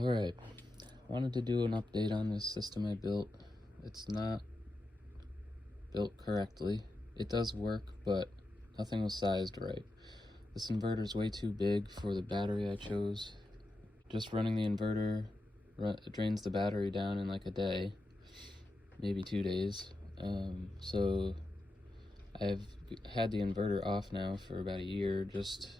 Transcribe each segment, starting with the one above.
Alright, I wanted to do an update on this system I built. It's not built correctly. It does work, but nothing was sized right. This inverter is way too big for the battery I chose. Just running the inverter drains the battery down in like a day, maybe 2 days. So I've had the inverter off now for about a year, just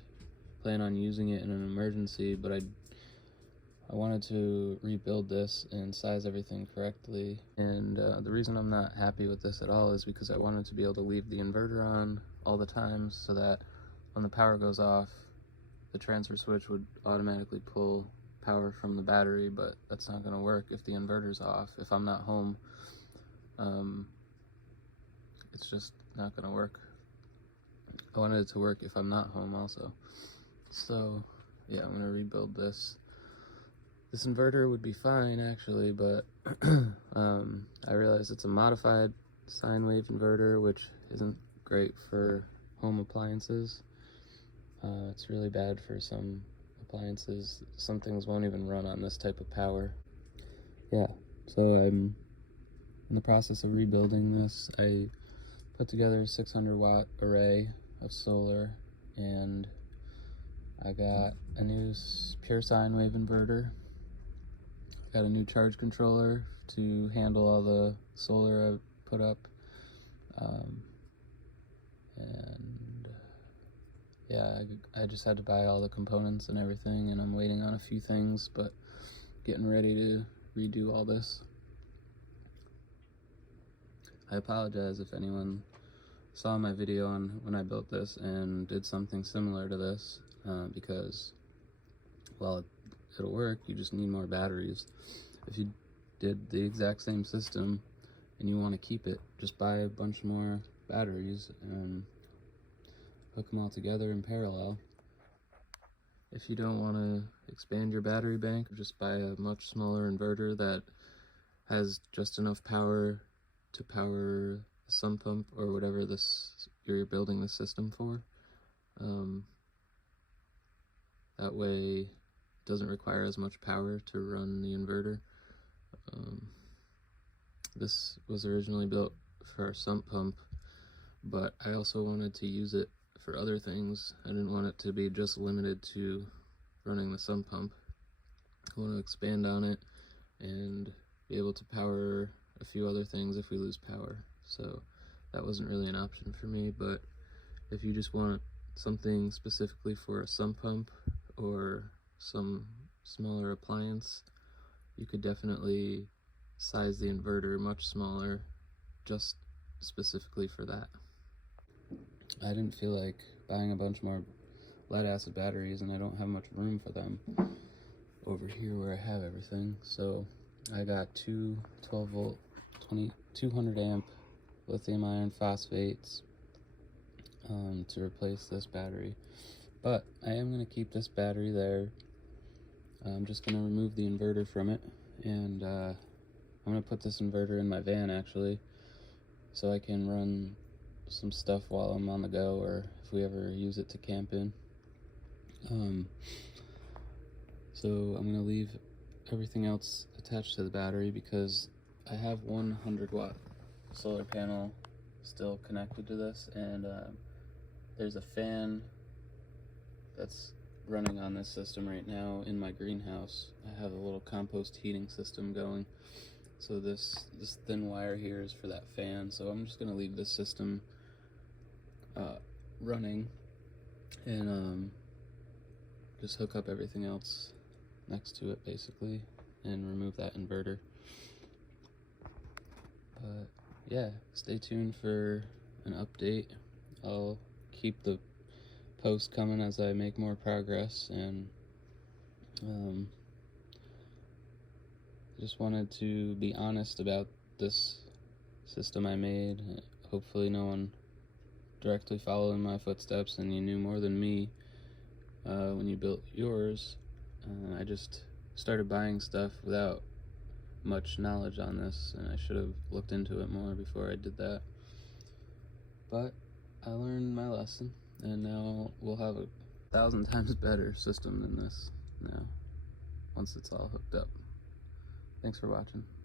plan on using it in an emergency, but I wanted to rebuild this and size everything correctly, and the reason I'm not happy with this at all is because I wanted to be able to leave the inverter on all the time so that when the power goes off, the transfer switch would automatically pull power from the battery, but that's not going to work if the inverter's off. If I'm not home, it's just not going to work. I wanted it to work if I'm not home also. So yeah, I'm going to rebuild this. This inverter would be fine actually, but I realized it's a modified sine wave inverter, which isn't great for home appliances. It's really bad for some appliances. Some things won't even run on this type of power. Yeah, so I'm in the process of rebuilding this. I put together a 600-watt array of solar, and I got a new pure sine wave inverter. Got a new charge controller to handle all the solar I put up, and yeah, I just had to buy all the components and everything, and I'm waiting on a few things, but getting ready to redo all this. I apologize if anyone saw my video on when I built this and did something similar to this, because, well, it'll work, you just need more batteries. If you did the exact same system and you want to keep it, just buy a bunch more batteries and hook them all together in parallel. If you don't want to expand your battery bank, just buy a much smaller inverter that has just enough power to power the sump pump or whatever you're building the system for. That way it doesn't require as much power to run the inverter. This was originally built for our sump pump, but I also wanted to use it for other things. I didn't want it to be just limited to running the sump pump. I want to expand on it and be able to power a few other things if we lose power. So that wasn't really an option for me, but if you just want something specifically for a sump pump or some smaller appliance, you could definitely size the inverter much smaller just specifically for that. I didn't feel like buying a bunch more lead acid batteries, and I don't have much room for them over here where I have everything, so I got two 12-volt 200 amp lithium iron phosphates to replace this battery. But I am going to keep this battery there. I'm just going to remove the inverter from it, and I'm going to put this inverter in my van actually, so I can run some stuff while I'm on the go, or if we ever use it to camp in. So I'm going to leave everything else attached to the battery because I have 100-watt solar panel still connected to this, and there's a fan that's running on this system right now in my greenhouse. I have a little compost heating system going, so this thin wire here is for that fan. So I'm just going to leave this system running and just hook up everything else next to it basically and remove that inverter. But yeah, stay tuned for an update. I'll keep the posts coming as I make more progress, and I just wanted to be honest about this system I made. Hopefully no one directly followed in my footsteps and you knew more than me when you built yours. I just started buying stuff without much knowledge on this, and I should have looked into it more before I did that. But I learned my lesson, and now we'll have a 1,000 times better system than this now. once it's all hooked up. Thanks for watching.